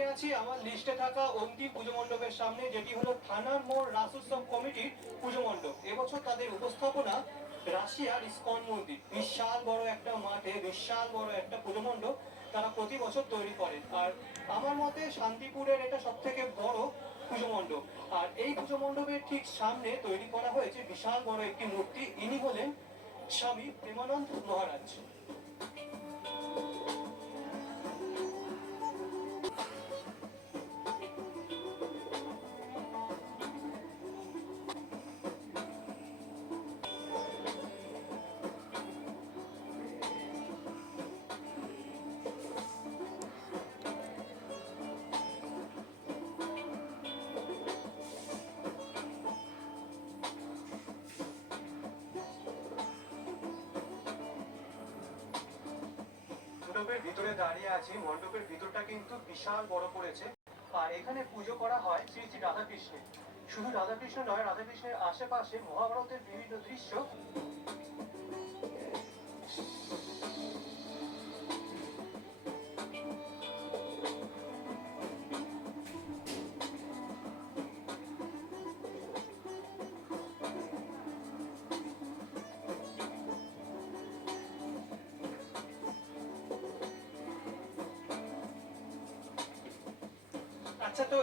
দাঁড়িয়ে আছি আমার লিস্টে থাকা অন্তিম পুজো মণ্ডপের সামনে, যেটি হলো থানার মোড় রাসোৎসব কমিটির পুজো মণ্ডপ। এবছর তাদের উপস্থাপনা রাশিয়ার ইস্কন মন্দির। বিশাল বড় একটা মাঠে বিশাল বড় একটা পুজো মণ্ডপ তারা প্রতি বছর তৈরি করেন। আর আমার মতে শান্তিপুরের এটা সব থেকে বড় পুজো মণ্ডপ। আর এই পুজো মণ্ডপের ঠিক সামনে তৈরি করা হয়েছে বিশাল বড় একটি মূর্তি। ইনি হলেন স্বামী প্রেমানন্দ মহারাজ। মণ্ডপের ভিতরে দাঁড়িয়ে আছি। মণ্ডপের ভিতরটা কিন্তু বিশাল বড় করেছে। আর এখানে পুজো করা হয় শ্রী শ্রী রাধাকৃষ্ণের। শুধু রাধাকৃষ্ণ নয়, রাধাকৃষ্ণের আশেপাশে মহাভারতের বিভিন্ন দৃশ্য। আচ্ছা, তো